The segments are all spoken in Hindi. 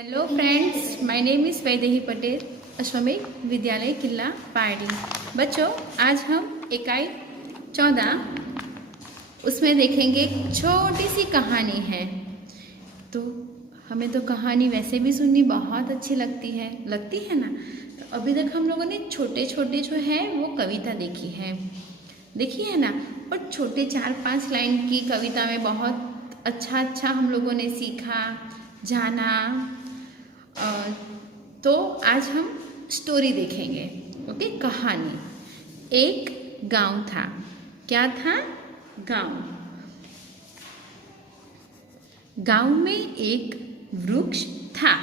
Hello friends, my name is Vaidehi Patel, अश्वमेध विद्यालय किला पारडी। बच्चों, आज हम इकाई 14 उसमें देखेंगे एक छोटी सी कहानी है। तो हमें तो कहानी वैसे भी सुननी बहुत अच्छी लगती है ना। तो अभी तक हम लोगों ने छोटे छोटे जो है वो कविता देखी है ना। और छोटे 4-5 लाइन की कविता में बहुत अच्छा हम लोगों ने सीखा, जाना। तो आज हम स्टोरी देखेंगे। ओके, कहानी। एक गांव था। क्या था? गांव। गांव में एक वृक्ष था।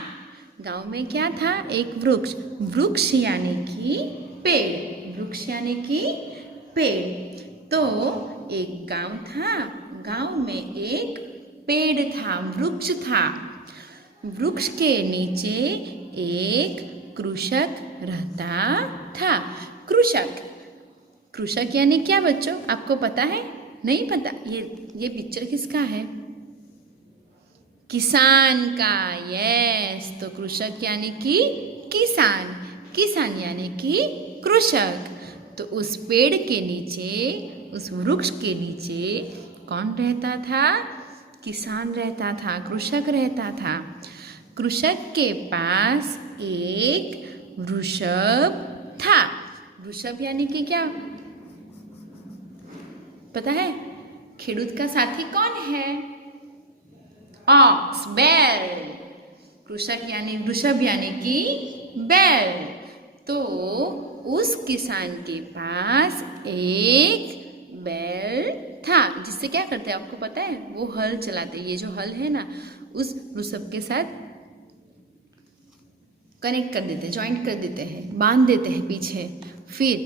गांव में क्या था? एक वृक्ष। वृक्ष यानी कि पेड़। वृक्ष यानी कि पेड़। तो एक गांव था। गांव में एक पेड़ था, वृक्ष था। वृक्ष के नीचे एक कृषक रहता था। कृषक यानी क्या बच्चों? आपको पता है? नहीं पता? ये पिक्चर किसका है? किसान का। यस, तो कृषक यानी कि किसान। किसान यानी कि कृषक। तो उस पेड़ के नीचे, उस वृक्ष के नीचे कौन रहता था? किसान रहता था, कृषक रहता था। कृषक के पास एक वृषभ था। वृषभ यानी कि क्या पता है? खेडूत का साथी कौन है? ऑक्स, बैल। कृषक यानी वृषभ यानी कि बैल। तो उस किसान के पास एक बैल था, जिससे क्या करते हैं आपको पता है? वो हल चलाते। ये जो हल है ना, उस वृषभ के साथ कनेक्ट कर देते, ज्वाइंट कर देते हैं, बांध देते हैं पीछे। फिर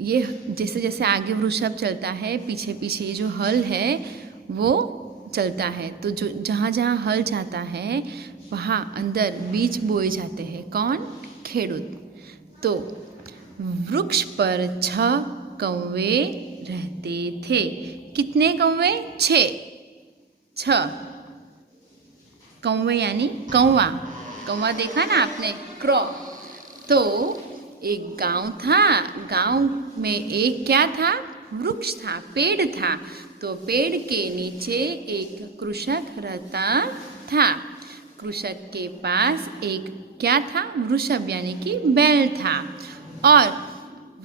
ये जैसे जैसे आगे वृषभ चलता है, पीछे पीछे ये जो हल है वो चलता है। तो जो जहाँ जहाँ हल जाता है वहाँ अंदर बीज बोए जाते हैं। कौन? खेडूत। तो वृक्ष पर 6 कौवे रहते थे। कितने कौवे? 6 कौवे यानी कौवा। कौवा देखा ना आपने? क्रॉ। तो एक गांव था। गांव में एक क्या था? वृक्ष था, पेड़ था। तो पेड़ के नीचे एक कृषक रहता था। कृषक के पास एक क्या था? वृषभ यानी कि बैल था। और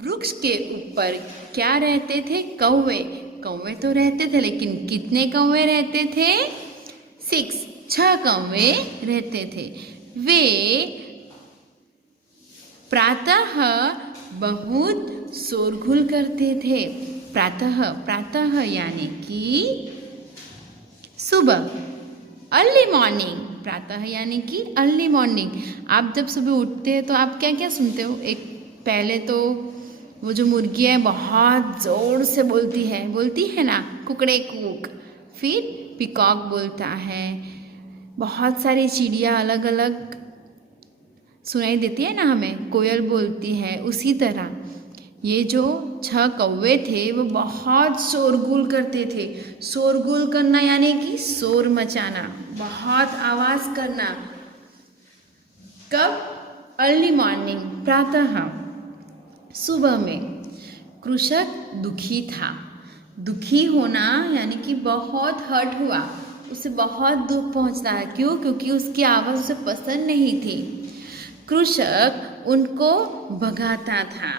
वृक्ष के ऊपर क्या रहते थे? कौवे। कौवे तो रहते थे, लेकिन कितने कौवे रहते थे? 6 कौवे रहते थे। वे प्रातः बहुत शोरगुल करते थे। प्रातः यानी कि सुबह, अर्ली मॉर्निंग। प्रातः यानी कि अर्ली मॉर्निंग। आप जब सुबह उठते हैं तो आप क्या क्या सुनते हो? एक पहले तो वो जो मुर्गी है बहुत ज़ोर से बोलती है ना, कुकड़े कूक। फिर पिकॉक बोलता है। बहुत सारी चिड़िया अलग अलग सुनाई देती है ना हमें, कोयल बोलती है। उसी तरह ये जो 6 कौवे थे वो बहुत शोरगुल करते थे। शोरगुल करना यानी कि शोर मचाना, बहुत आवाज़ करना। कब? अर्ली मॉर्निंग, प्रातः, सुबह में। कृषक दुखी था। दुखी होना यानी कि बहुत हर्ट हुआ, उसे बहुत दुख पहुंचता है। क्यों? क्योंकि उसकी आवाज़ उसे पसंद नहीं थी। कृषक उनको भगाता था,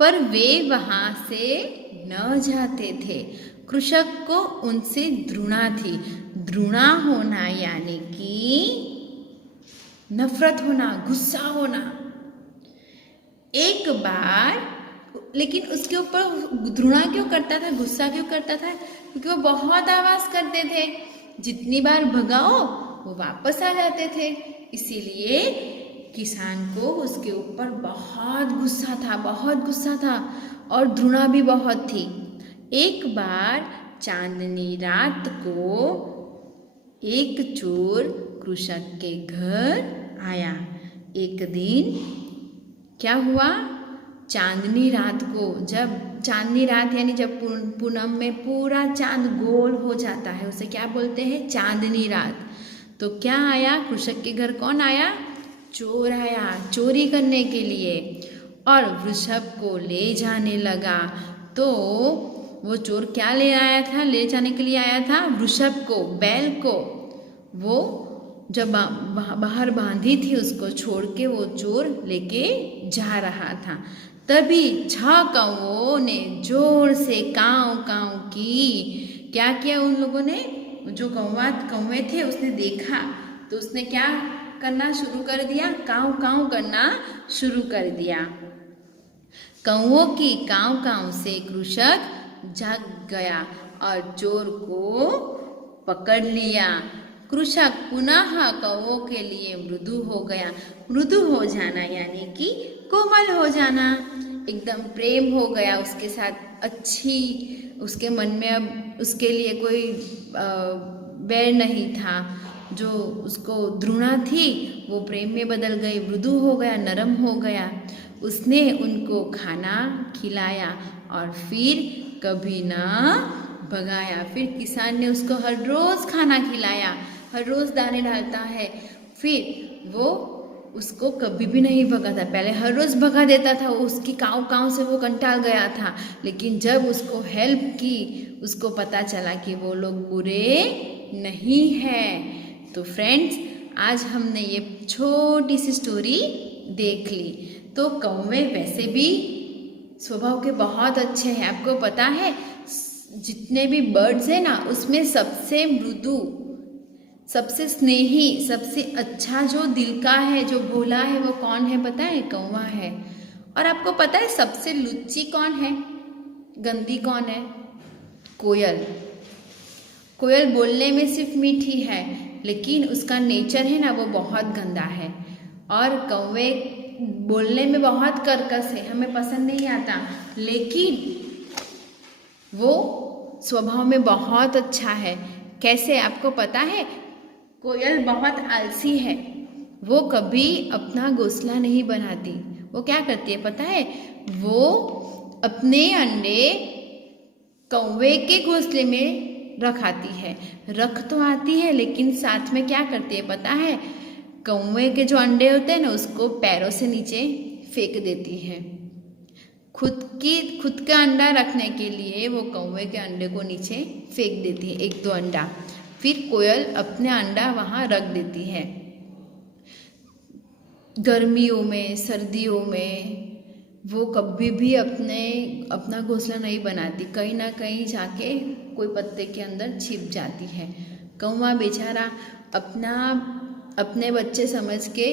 पर वे वहाँ से न जाते थे। कृषक को उनसे घृणा थी। घृणा होना यानी कि नफरत होना, गुस्सा होना। एक बार, लेकिन उसके ऊपर घृणा क्यों करता था, गुस्सा क्यों करता था? क्योंकि वो बहुत आवाज़ करते थे। जितनी बार भगाओ वो वापस आ जाते थे। इसीलिए किसान को उसके ऊपर बहुत गुस्सा था और घृणा भी बहुत थी। एक बार चांदनी रात को एक चोर कृषक के घर आया। एक दिन क्या हुआ? चांदनी रात को, जब चांदनी रात यानी जब पूनम में पूरा चांद गोल हो जाता है, उसे क्या बोलते हैं? चांदनी रात। तो क्या आया, कृषक के घर कौन आया? चोर आया, चोरी करने के लिए, और वृषभ को ले जाने लगा। तो वो चोर क्या ले आया था, ले जाने के लिए आया था? वृषभ को, बैल को। वो जब बाहर बांधी थी उसको छोड़ के वो चोर लेके जा रहा था। तभी 6 कौवों ने जोर से काँव काँव की। क्या किया उन लोगों ने? जो कौवे थे उसने देखा तो उसने क्या करना शुरू कर दिया? काँव काँव करना शुरू कर दिया। कौवों की काँव काँव से कृषक जाग गया और चोर को पकड़ लिया। कृषक पुनः कौवों के लिए मृदु हो गया। मृदु हो जाना यानी कि कोमल हो जाना, एकदम प्रेम हो गया उसके साथ, अच्छी उसके मन में अब उसके लिए कोई बैर नहीं था। जो उसको घृणा थी वो प्रेम में बदल गई, मृदु हो गया, नरम हो गया। उसने उनको खाना खिलाया और फिर कभी ना भगाया। फिर किसान ने उसको हर रोज़ खाना खिलाया, हर रोज़ दाने डालता है, फिर वो उसको कभी भी नहीं भगाता। पहले हर रोज़ भगा देता था, उसकी काँव काँव से वो कंटाल गया था। लेकिन जब उसको हेल्प की, उसको पता चला कि वो लोग बुरे नहीं हैं। तो फ्रेंड्स, आज हमने ये छोटी सी स्टोरी देख ली। तो कौवे वैसे भी स्वभाव के बहुत अच्छे हैं। आपको पता है जितने भी बर्ड्स हैं ना, उसमें सबसे मृदु, सबसे स्नेही, सबसे अच्छा जो दिल का है, जो भोला है, वो कौन है पता है? कौवा है। और आपको पता है सबसे लुच्ची कौन है, गंदी कौन है? कोयल। कोयल बोलने में सिर्फ मीठी है, लेकिन उसका नेचर है ना वो बहुत गंदा है। और कौवे बोलने में बहुत कर्कश है, हमें पसंद नहीं आता, लेकिन वो स्वभाव में बहुत अच्छा है। कैसे आपको पता है? कोयल बहुत आलसी है, वो कभी अपना घोंसला नहीं बनाती। वो क्या करती है पता है? वो अपने अंडे कौवे के घोंसले में रख आती है। रख तो आती है, लेकिन साथ में क्या करती है पता है? कौवे के जो अंडे होते हैं ना, उसको पैरों से नीचे फेंक देती है। खुद का अंडा रखने के लिए वो कौवे के अंडे को नीचे फेंक देती है, 1-2 अंडा। फिर कोयल अपने अंडा वहाँ रख देती है। गर्मियों में, सर्दियों में वो कभी भी अपना घोंसला नहीं बनाती, कहीं ना कहीं जाके कोई पत्ते के अंदर छिप जाती है। कौवा बेचारा अपने बच्चे समझ के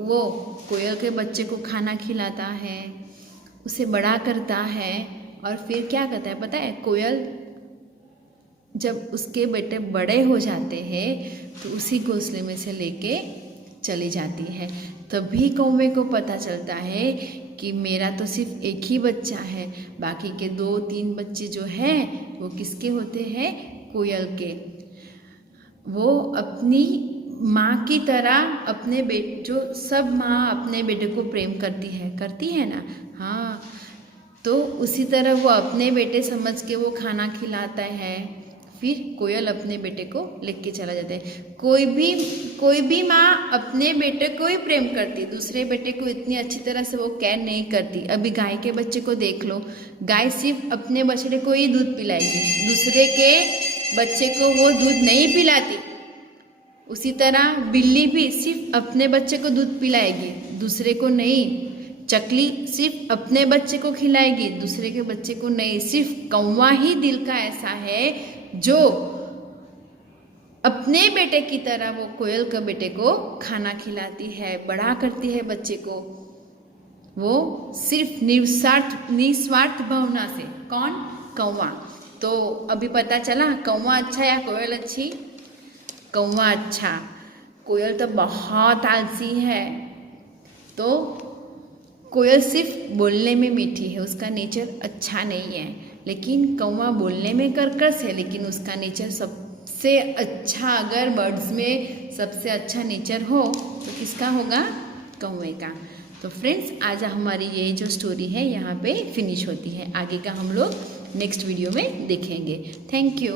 वो कोयल के बच्चे को खाना खिलाता है, उसे बड़ा करता है। और फिर क्या करता है पता है? कोयल जब उसके बेटे बड़े हो जाते हैं तो उसी घोंसले में से लेके चली जाती है। तभी कौवे को पता चलता है कि मेरा तो सिर्फ एक ही बच्चा है, बाकी के 2-3 बच्चे जो हैं वो किसके होते हैं? कोयल के। वो अपनी माँ की तरह अपने जो सब माँ अपने बेटे को प्रेम करती है ना, हाँ, तो उसी तरह वो अपने बेटे समझ के वो खाना खिलाता है। फिर कोयल अपने बेटे को लेके चला जाता है। कोई भी माँ अपने बेटे को ही प्रेम करती, दूसरे बेटे को इतनी अच्छी तरह से वो केयर नहीं करती। अभी गाय के बच्चे को देख लो, गाय सिर्फ अपने बछड़े को ही दूध पिलाएगी, दूसरे के बच्चे को वो दूध नहीं पिलाती। उसी तरह बिल्ली भी सिर्फ अपने बच्चे को दूध पिलाएगी, दूसरे को नहीं। चकली सिर्फ अपने बच्चे को खिलाएगी, दूसरे के बच्चे को नहीं। सिर्फ कौवा ही दिल का ऐसा है जो अपने बेटे की तरह वो कोयल के बेटे को खाना खिलाती है, बड़ा करती है बच्चे को। वो सिर्फ निस्वार्थ भावना से। कौन? कौवा। तो अभी पता चला कौवा अच्छा या कोयल अच्छी? कौवा अच्छा। कोयल तो बहुत आलसी है। तो कोयल सिर्फ बोलने में मीठी है, उसका नेचर अच्छा नहीं है। लेकिन कौवा बोलने में कर्कश है, लेकिन उसका नेचर सबसे अच्छा। अगर बर्ड्स में सबसे अच्छा नेचर हो तो किसका होगा? कौवे का। तो फ्रेंड्स, आज हमारी ये जो स्टोरी है यहाँ पे फिनिश होती है। आगे का हम लोग नेक्स्ट वीडियो में देखेंगे। Thank you.